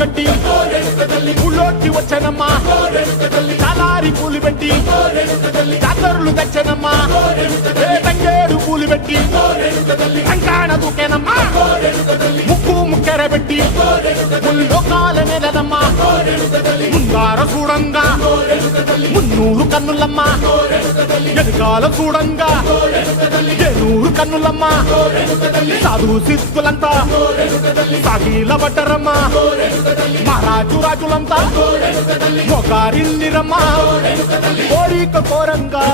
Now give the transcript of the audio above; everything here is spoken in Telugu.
కట్టి ఊళ్ళోకి వచ్చానమ్మా చాలారి పూలు పెట్టి జాతరులు తెచ్చానమ్మా తంగేడు పూలు పెట్టి కంకాణ దూకేనమ్మా ముక్కు ముక్కెర పెట్టి ముల్లోకాల నెలనమ్మా ముందార చూడంగా మున్నూరు కన్నులమ్మా ఎదుకాల చూడంగా ఏనూరు కన్నులమ్మా సాధు సిద్ధులంతా సాగిల పడ్డరమ్మా మహారాజు రాజులంతా మొగారిల్లిరమ్మా కోరిక కోరంగా